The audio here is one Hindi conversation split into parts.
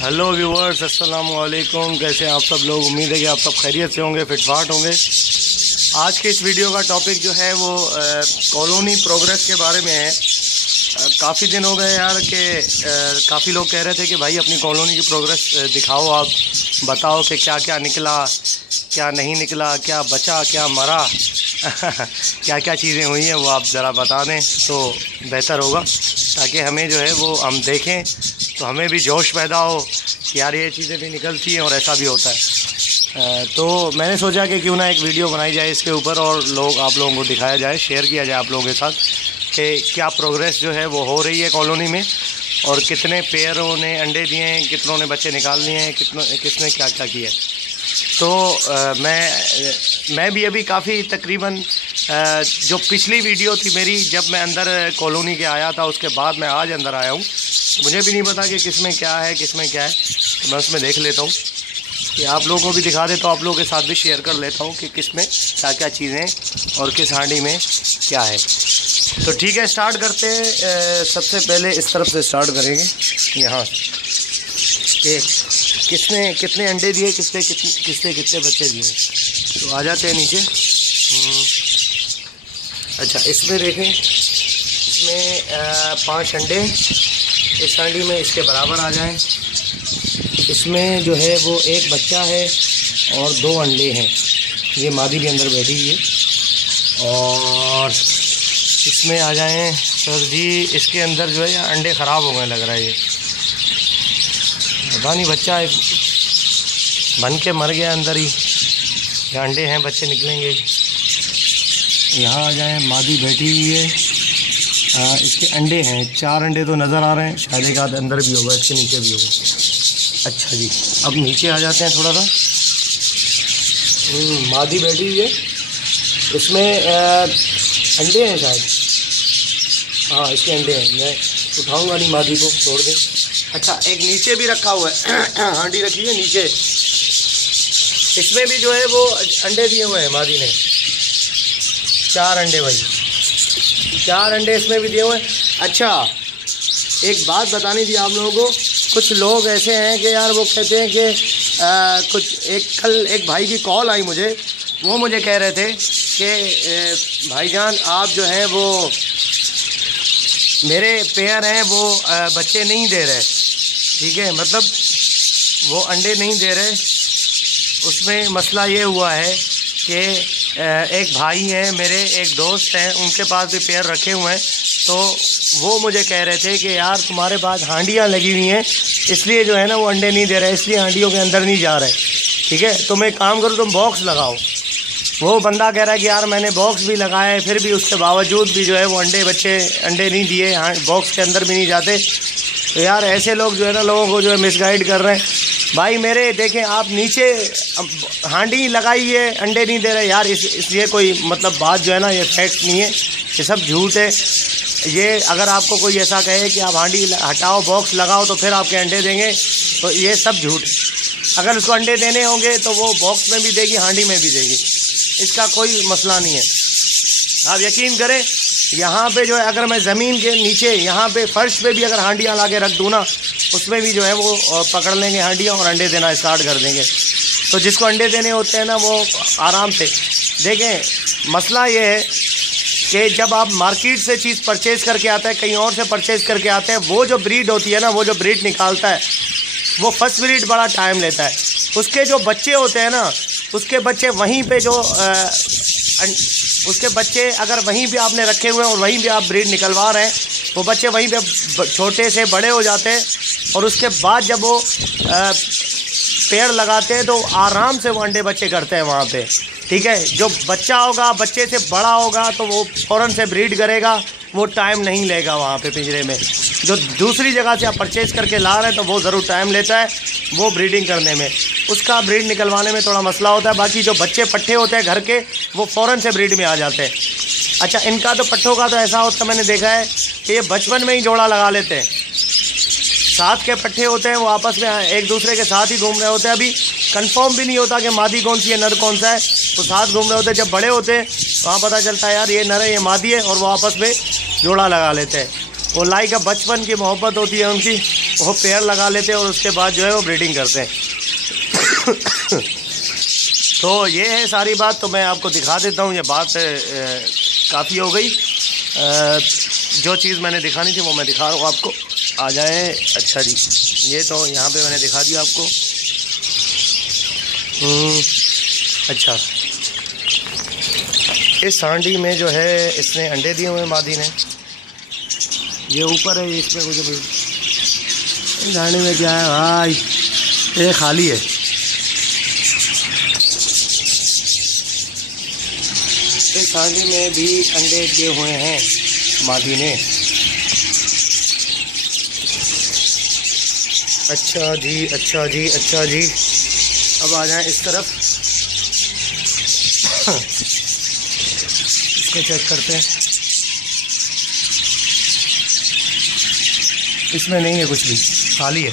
हेलो व्यूवर्स, अस्सलाम वालेकुम। कैसे हैं आप सब लोग? उम्मीद है कि आप सब खैरियत से होंगे, फिटफाट होंगे। आज के इस वीडियो का टॉपिक जो है वो कॉलोनी प्रोग्रेस के बारे में है। काफ़ी दिन हो गए यार कि काफ़ी लोग कह रहे थे कि भाई अपनी कॉलोनी की प्रोग्रेस दिखाओ, आप बताओ कि क्या क्या निकला, क्या नहीं निकला, क्या बचा, क्या मरा क्या क्या चीज़ें हुई हैं वो आप ज़रा बता दें तो बेहतर होगा, ताकि हमें जो है वो हम देखें तो हमें भी जोश पैदा हो कि यार ये चीज़ें भी निकलती हैं और ऐसा भी होता है। तो मैंने सोचा कि क्यों ना एक वीडियो बनाई जाए इसके ऊपर और आप लोगों को दिखाया जाए, शेयर किया जाए आप लोगों के साथ कि क्या प्रोग्रेस जो है वो हो रही है कॉलोनी में, और कितने पेयरों ने अंडे दिए हैं, कितनों ने बच्चे निकाल लिए हैं, किसने क्या क्या किया। तो मैं भी अभी काफ़ी तकरीबन जो पिछली वीडियो थी मेरी, जब मैं अंदर कॉलोनी के आया था उसके बाद मैं आज अंदर आया हूँ, मुझे भी नहीं पता कि किसमें क्या है किसमें क्या है। तो मैं उसमें देख लेता हूँ कि आप लोगों को भी दिखा देता हूँ, आप लोगों के साथ भी शेयर कर लेता हूँ कि किसमें क्या क्या चीज़ें और किस हांडी में क्या है। तो ठीक है, स्टार्ट करते हैं। सबसे पहले इस तरफ से स्टार्ट करेंगे, यहाँ कि किसने कितने अंडे दिए, किसने कितने बच्चे दिए। तो आ जाते हैं नीचे। अच्छा, इसमें देखें, इसमें 5 अंडे इस हांडी में इसके बराबर आ जाएं। इसमें जो है वो एक बच्चा है और 2 अंडे हैं। ये मादी भी अंदर बैठी हुई है। और इसमें आ जाएं सर जी, इसके अंदर जो है अंडे ख़राब हो गए लग रहा है। ये पता नहीं, बच्चा एक बन के मर गया अंदर ही। ये अंडे हैं, बच्चे निकलेंगे। यहाँ आ जाएं, मादी बैठी हुई है। इसके अंडे हैं, 4 अंडे तो नज़र आ रहे हैं, शायद एक आध अंदर भी होगा, इसके नीचे भी होगा। अच्छा जी, अब नीचे आ जाते हैं थोड़ा सा। मादी बैठी हुई है, इसमें अंडे हैं शायद। हाँ, इसके अंडे हैं। मैं उठाऊंगा नहीं, मादी को छोड़ दें। अच्छा, एक नीचे भी रखा हुआ है हांडी रखी है नीचे, इसमें भी जो है वो अंडे दिए हुए हैं मादी ने। 4 अंडे भाई, 4 अंडे इसमें भी दिए हुए हैं। अच्छा, एक बात बतानी थी आप लोगों को। कुछ लोग ऐसे हैं कि यार वो कहते हैं कि कल एक भाई की कॉल आई मुझे, वो मुझे कह रहे थे कि भाईजान आप जो है वो मेरे पेयर हैं वो बच्चे नहीं दे रहे। ठीक है, मतलब वो अंडे नहीं दे रहे। उसमें मसला ये हुआ है कि एक भाई है मेरे, एक दोस्त हैं, उनके पास भी पेयर रखे हुए हैं। तो वो मुझे कह रहे थे कि यार तुम्हारे पास हांडियाँ लगी हुई हैं, इसलिए जो है ना वो अंडे नहीं दे रहे, इसलिए हांडियों के अंदर नहीं जा रहे। ठीक है, तुम एक काम करो, तुम बॉक्स लगाओ। वो बंदा कह रहा है कि यार मैंने बॉक्स भी लगाए, फिर भी उसके बावजूद भी जो है वो बच्चे अंडे नहीं दिए, बॉक्स के अंदर भी नहीं जाते। तो यार ऐसे लोग जो है ना लोगों को जो है मिसगाइड कर रहे हैं। भाई मेरे देखें, आप नीचे हांडी लगाई है, अंडे नहीं दे रहे यार, इसलिए कोई मतलब बात जो है ना ये फैक्ट नहीं है, ये सब झूठ है। ये अगर आपको कोई ऐसा कहे कि आप हांडी हटाओ बॉक्स लगाओ तो फिर आपके अंडे देंगे, तो ये सब झूठ है। अगर उसको अंडे देने होंगे तो वो बॉक्स में भी देगी, हांडी में भी देगी, इसका कोई मसला नहीं है। आप यकीन करें, यहाँ पे जो है अगर मैं ज़मीन के नीचे यहाँ पे फर्श पे भी अगर हांडियाँ ला के रख दूँ ना, उसमें भी जो है वो पकड़ लेंगे हांडियाँ और अंडे देना स्टार्ट कर देंगे। तो जिसको अंडे देने होते हैं ना वो आराम से देखें। मसला ये है कि जब आप मार्केट से चीज़ परचेज़ करके आते हैं, कहीं और से परचेज़ करके आते हैं, वो जो ब्रीड होती है ना, वो जो ब्रीड निकालता है वो फर्स्ट ब्रीड बड़ा टाइम लेता है। उसके जो बच्चे होते हैं ना, उसके बच्चे वहीं पे जो उसके बच्चे अगर वहीं पे आपने रखे हुए हैं और वहीं पे आप ब्रीड निकलवा रहे हैं, वो बच्चे वहीं पे छोटे से बड़े हो जाते हैं। और उसके बाद जब वो पेड़ लगाते हैं तो आराम से वो अंडे बच्चे करते हैं वहाँ पे। ठीक है, जो बच्चा होगा बच्चे से बड़ा होगा तो वो फ़ौरन से ब्रीड करेगा, वो टाइम नहीं लेगा वहाँ पे पिंजरे में। जो दूसरी जगह से आप परचेज़ करके ला रहे हैं तो वो ज़रूर टाइम लेता है वो ब्रीडिंग करने में, उसका ब्रीड निकलवाने में थोड़ा मसला होता है। बाकी जो बच्चे पट्ठे होते हैं घर के, वो फ़ौरन से ब्रीड में आ जाते हैं। अच्छा, इनका तो पट्ठों का तो ऐसा होता है, मैंने देखा है कि ये बचपन में ही जोड़ा लगा लेते हैं। साथ के पट्ठे होते हैं, वो आपस में एक दूसरे के साथ ही घूम रहे होते हैं। अभी कंफर्म भी नहीं होता कि मादी कौन सी है नर कौन सा है, तो साथ घूम रहे होते हैं। जब बड़े होते हैं वहाँ पता चलता है यार ये नर है ये मादी है, और वो आपस में जोड़ा लगा लेते हैं। वो लाई का बचपन की मोहब्बत होती है उनकी, वो पेड़ लगा लेते हैं और उसके बाद जो है वो ब्रीडिंग करते हैं। तो ये है सारी बात। तो मैं आपको दिखा देता हूँ, ये बात काफ़ी हो गई। जो चीज़ मैंने दिखानी थी वो मैं दिखा रहा हूँ आपको। आ जाए। अच्छा जी, ये तो यहाँ पे मैंने दिखा दिया आपको। अच्छा, इस सांडी में जो है इसने अंडे दिए हुए हैं मादी ने। ये ऊपर है, इसमें कुछ सांडी में क्या है भाई, ये खाली है। इस सांडी में भी अंडे दिए हुए हैं मादी ने। अच्छा जी, अच्छा जी, अच्छा जी। अब आ जाएं इस तरफ, इसको चेक करते हैं। इसमें नहीं है कुछ भी, खाली है।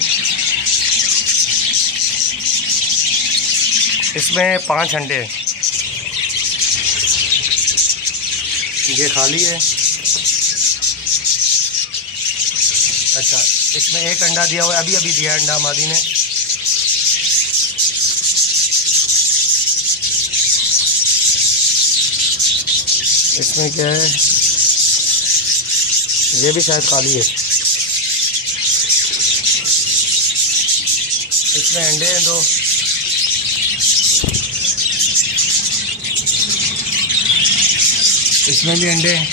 इसमें 5 अंडे हैं, ये खाली है। अच्छा, इसमें 1 अंडा दिया हुआ है, अभी अभी दिया अंडा मादी ने। इसमें क्या है, ये भी शायद खाली है। इसमें अंडे हैं 2। इसमें भी अंडे हैं,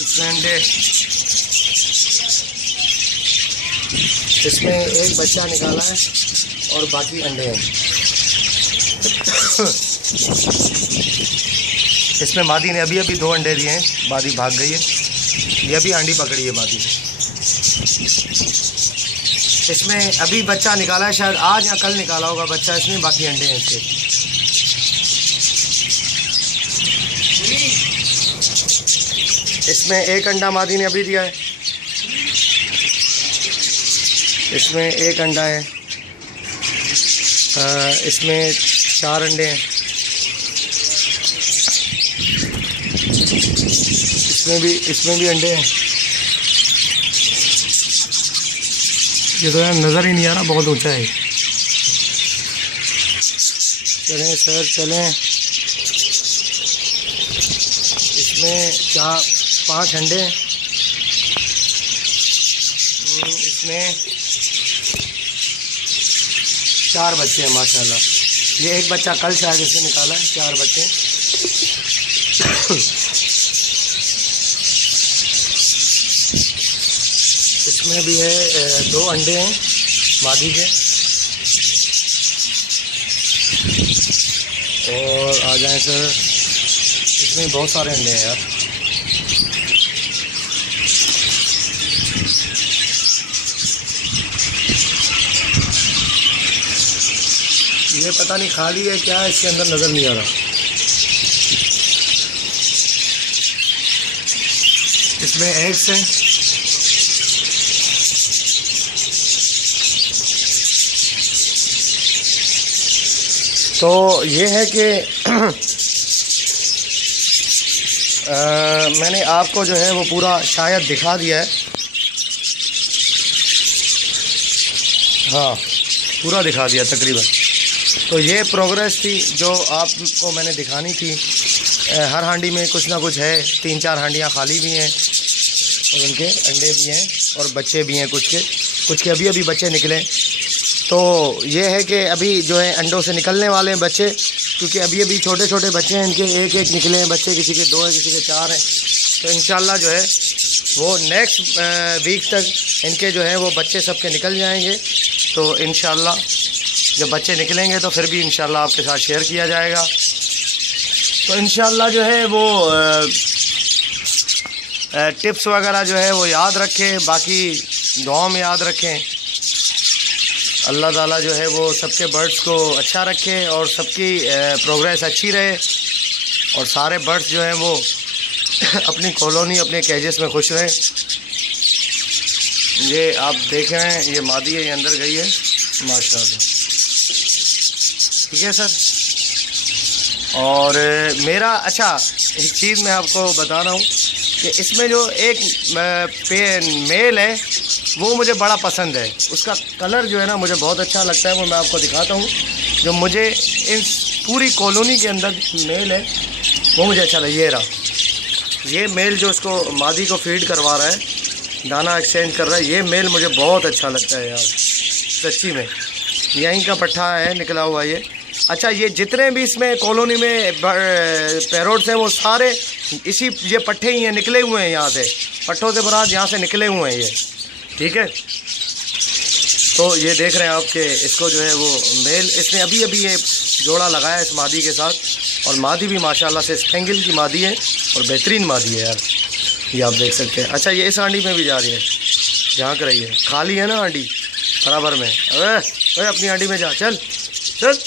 इसमें अंडे। इसमें एक बच्चा निकाला है और बाकी अंडे हैं। इसमें मादी ने अभी अभी 2 अंडे दिए हैं, मादी भाग गई है। ये अभी अंडी पकड़ी है मादी ने। इसमें अभी बच्चा निकाला है, शायद आज या कल निकाला होगा बच्चा इसमें, बाकी अंडे हैं इसके। इसमें 1 अंडा मादी ने अभी दिया है। इसमें 1 अंडा है। इसमें 4 अंडे हैं। इसमें भी अंडे हैं। ये तो यार नज़र ही नहीं आ रहा, बहुत ऊंचा है। चलें सर, चलें। इसमें 5 अंडे हैं। इसमें 4 बच्चे हैं माशाल्लाह। ये एक बच्चा कल शायद इसने निकाला है, 4 बच्चे। इसमें भी है 2 अंडे हैं मादी के। और आ जाएं सर, इसमें बहुत सारे अंडे हैं यार। ये पता नहीं खाली है क्या, इसके अंदर नज़र नहीं आ रहा। इसमें एग्स हैं। तो ये है कि मैंने आपको जो है वो पूरा शायद दिखा दिया है। हाँ, पूरा दिखा दिया तकरीबन। तो ये प्रोग्रेस थी जो आपको मैंने दिखानी थी। हर हांडी में कुछ ना कुछ है। 3-4 हांडियाँ खाली भी हैं और उनके अंडे भी हैं और बच्चे भी हैं। कुछ के अभी अभी बच्चे निकले। तो ये है कि अभी जो है अंडों से निकलने वाले हैं बच्चे, क्योंकि अभी अभी छोटे छोटे बच्चे हैं इनके। एक निकले हैं बच्चे, किसी के 2 हैं, किसी के 4 हैं। तो इंशाल्लाह जो है वो नेक्स्ट वीक तक इनके जो है वो बच्चे सबके निकल जाएंगे। तो इंशाल्लाह जब बच्चे निकलेंगे तो फिर भी इंशाल्लाह आपके साथ शेयर किया जाएगा। तो इंशाल्लाह जो है वो टिप्स वगैरह जो है वो याद रखें, बाकी दुआ में याद रखें। अल्लाह ताला जो है वो सबके बर्ड्स को अच्छा रखे और सबकी प्रोग्रेस अच्छी रहे और सारे बर्ड्स जो हैं वो अपनी कॉलोनी, अपने कैजेस में खुश रहें। ये आप देख रहे हैं, ये मादी है, ये अंदर गई है माशाल्लाह। ठीक है सर। और मेरा अच्छा एक चीज़ मैं आपको बता रहा हूँ कि इसमें जो एक मेल है वो मुझे बड़ा पसंद है। उसका कलर जो है ना मुझे बहुत अच्छा लगता है, वो मैं आपको दिखाता हूँ। जो मुझे इस पूरी कॉलोनी के अंदर मेल है वो मुझे अच्छा लगता है। ये रहा, ये मेल जो इसको मादी को फीड करवा रहा है, दाना एक्सचेंज कर रहा है, ये मेल मुझे बहुत अच्छा लगता है यार सच्ची में। यहीं का पट्ठा है निकला हुआ ये। अच्छा, ये जितने भी इसमें कॉलोनी में पैरोट्स हैं वो सारे इसी ये पट्ठे ही हैं, निकले हुए हैं यहाँ से, पट्ठों से बरात यहाँ से निकले हुए हैं ये, ठीक है। तो ये देख रहे हैं आप कि इसको जो है वो मेल इसने अभी अभी ये जोड़ा लगाया इस मादी के साथ, और मादी भी माशाल्लाह से स्पेंगल की मादी है और बेहतरीन मादी है यार, ये आप देख सकते हैं। अच्छा, ये इस आंडी में भी जा रही है, झाँक रही है, खाली है ना आंडी बराबर में। अरे अपनी आंडी में जा, चल चल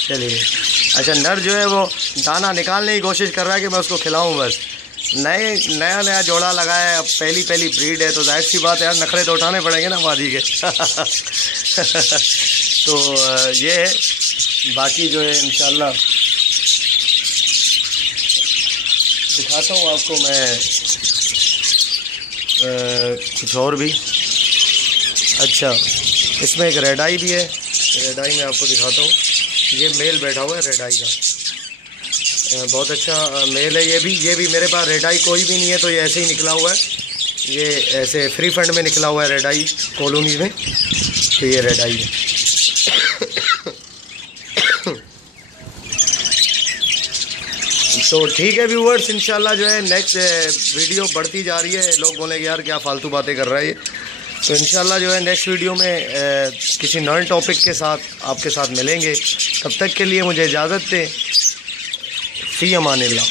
चलिए। अच्छा, नर जो है वो दाना निकालने की कोशिश कर रहा है कि मैं उसको खिलाऊं बस। नया जोड़ा लगाया है, अब पहली ब्रीड है तो जाहिर सी बात है यार, नखरे तो उठाने पड़ेंगे ना मादी के तो ये है। बाकी जो है इंशाल्लाह दिखाता हूँ आपको मैं कुछ और भी। अच्छा, इसमें एक रेड आई भी है, रेड आई मैं आपको दिखाता हूँ। ये मेल बैठा हुआ है रेड आई का, बहुत अच्छा मेल है। ये भी मेरे पास रेड आई कोई भी नहीं है तो ये ऐसे ही निकला हुआ है, ये ऐसे फ्री फंड में निकला हुआ है रेड आई कॉलोनी में, तो ये रेड आई है तो ठीक है व्यूअर्स, इंशाल्लाह जो है नेक्स्ट वीडियो बढ़ती जा रही है। लोग बोलेंगे यार क्या फ़ालतू बातें कर रहा है ये, तो इंशाल्लाह जो है नेक्स्ट वीडियो में किसी नए टॉपिक के साथ आपके साथ मिलेंगे। तब तक के लिए मुझे इजाज़त दें। फ़ी अमानिल्लाह।